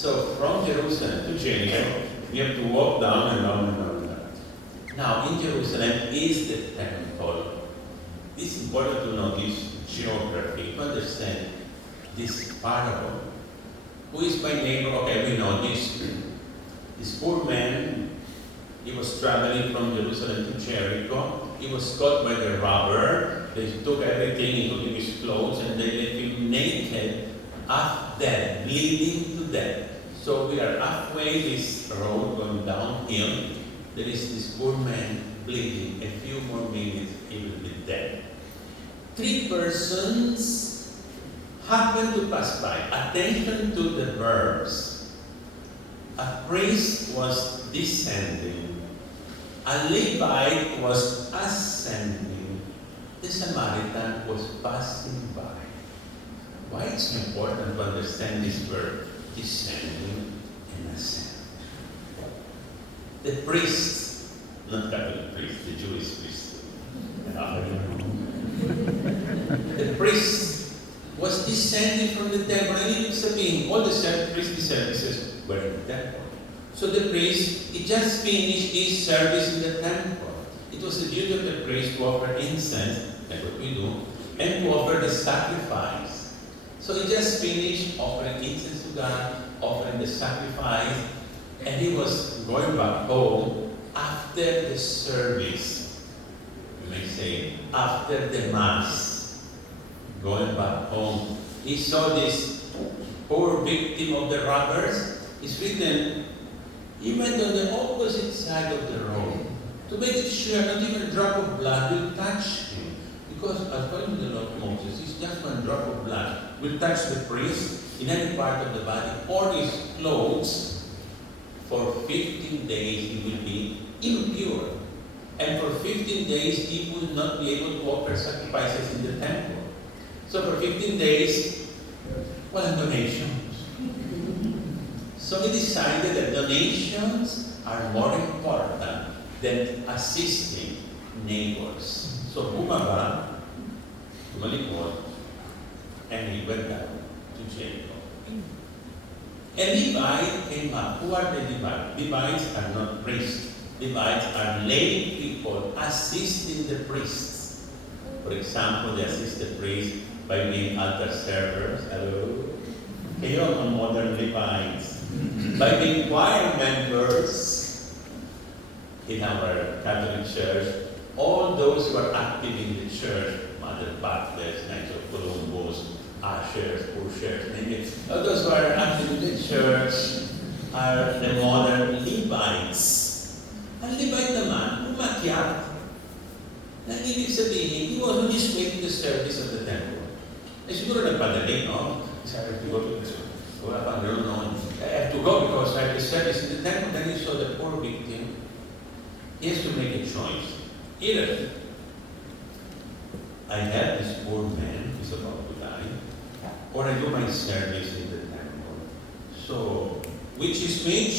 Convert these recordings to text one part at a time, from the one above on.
So from Jerusalem to Jericho, you have to walk down and down and down and down. Now in Jerusalem is the temple. It's important to know this geography, to understand this parable. Who is my neighbor? Okay, we know this. This poor man, he was traveling from Jerusalem to Jericho. He was caught by the robber. They took everything, including his clothes, and they left him naked, half dead, bleeding to death. So we are halfway this road going downhill. There is this poor man bleeding. A few more minutes, he will be dead. 3 persons happened to pass by. Attention to the verbs. A priest was descending. A Levite was ascending. The Samaritan was passing by. Why it's important to understand this verb, descending and ascending? The priest, not Catholic priest, the Jewish priest. The priest was descending from the temple, and he was saying, all the priestly services were in the temple. So the priest, he just finished his service in the temple. It was the duty of the priest to offer incense, like what we do, and to offer the sacrifice. So he just finished offering incense to God, offering the sacrifice, and he was going back home after the service. You may say, after the Mass, going back home. He saw this poor victim of the robbers. It's written, he went on the opposite side of the road to make it sure not even a drop of blood will touch him. Because according to the law of Moses, it's just one drop of blood will touch the priest in any part of the body or his clothes. For 15 days he will be impure. And for 15 days he will not be able to offer sacrifices in the temple. So for 15 days, well, donations. So we decided that donations are more important than assisting neighbors. So bumaba, tumalikod, and he went down to Jericho. A Levite came up. Who are the Levites? Levites are not priests. Levites are lay people assisting the priests. For example, they assist the priest by being altar servers. Hello? Kayo ang modern Levites. By being choir members in our Catholic Church, all those who are active in the church, Mother Butlers, Knights of Columbus, ushers, pushers, all those who are active in the church are the modern Levites. Ang Levite naman, umakyat. Nang ibig sabihin, he was on his way to the service of the temple. Eh siguro nagpadali, no? Sabi to go to the church. Wala pang gano'n noon. I have to go because I have the service in the temple. Then he saw the poor victim. He has to make a choice. Either I help this poor man who's about to die, or I do my service in the temple. So, which is which?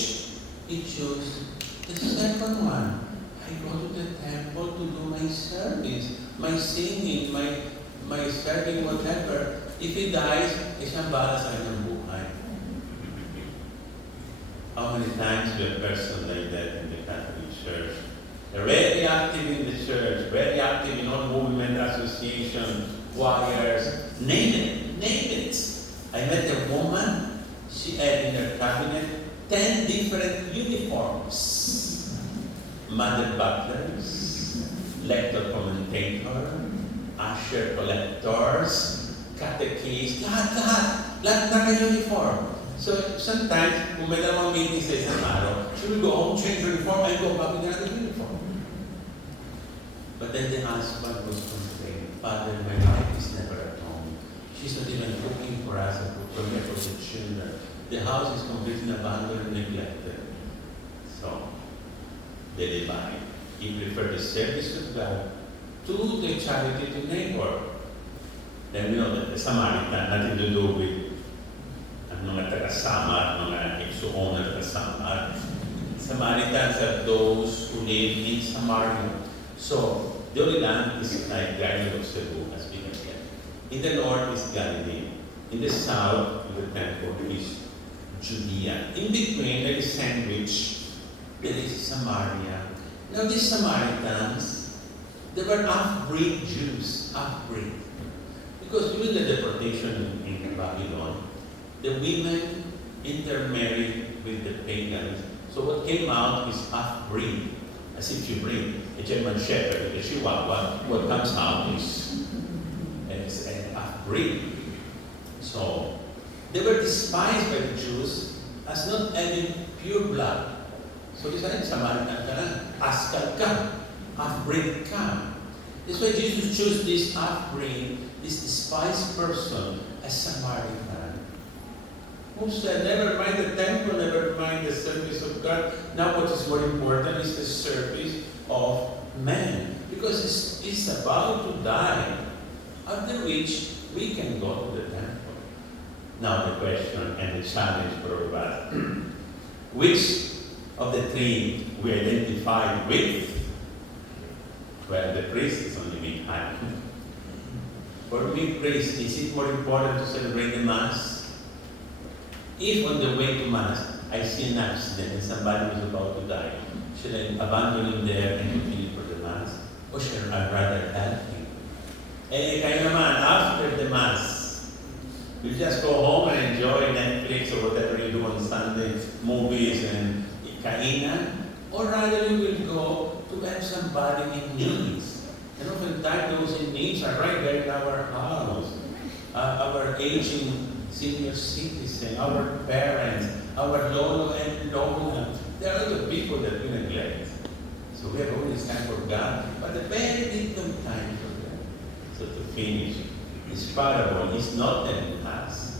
He chose the second one. I go to the temple to do my service, my singing, my serving, whatever. If he dies, isang bala sa kanyang buhay. How many times do a person like that in the Catholic Church? They're very active in the church, very active in all movement, associations, choirs, name it. I met a woman, she had in her cabinet 10 different uniforms. Mother butlers, lector commentator, usher collectors, catechists, lahat na uniform. So sometimes, kung may dalawang meeting sa isang araw, she will go home, change her uniform, and go back with another uniform. But then the husband was complaining, Father, my wife is never at home. She's not even cooking for us and for me, for the children. The house is completely abandoned and neglected. So, the Levite, he preferred the service of God to the charity to neighbor. Then we know that the Samaritan, nothing to do with mga taga-Samar, mga Exoon na taga-Samar. Samaritans are those who live in Samaria. So, the Holy Land is like Galilee of Cebu, as we can get. In the north is Galilee. In the south, the temple is Judea. in between there is sandwich, there is Samaria. Now these Samaritans, they were half-breed Jews, half-breed. Because during the deportation in Babylon, the women intermarried with the pagans. So what came out is half-breed. As if you bring a German Shepherd, a Chihuahua, what comes out is a half-breed. So they were despised by the Jews as not having pure blood. So they said, Samaritan ka lang, askal ka, half-breed ka. That's why Jesus chose this half-breed, this despised person as Samaritan. Who said, never mind the temple, never mind the service of God. Now what is more important is the service of man. Because he's about to die, after which we can go to the temple. Now the question and the challenge for all of us. Which of the three we identify with? Well, the priest is only me. For me, priest, is it more important to celebrate the Mass? If on the way to Mass, I see an accident and somebody is about to die, should I abandon him there and continue for the Mass? Or should I rather help him? Kayo naman, after the Mass, you just go home and enjoy Netflix or whatever you do on Sunday, movies and kainan? Or rather you will go to help somebody in needs. And oftentimes those in needs are right there in our house. Our aging senior citizen, our parents, our lolo and lola. There are other people that we neglect. So we have always time for God, but a very little time for them. So to finish, this parable is not telling us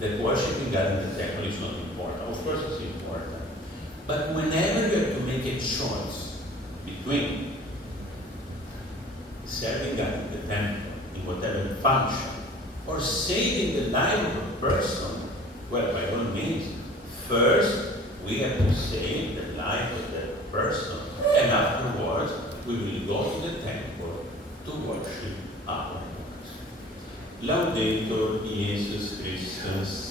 that worshiping God in the temple is not important. Of course it's important. But whenever you have to make a choice between serving God in the temple in whatever function, or saving the life of a person, well, by all means, first we have to save the life of that person, and afterwards we will go to the temple to worship our Lord. Laudetur Jesus Christus.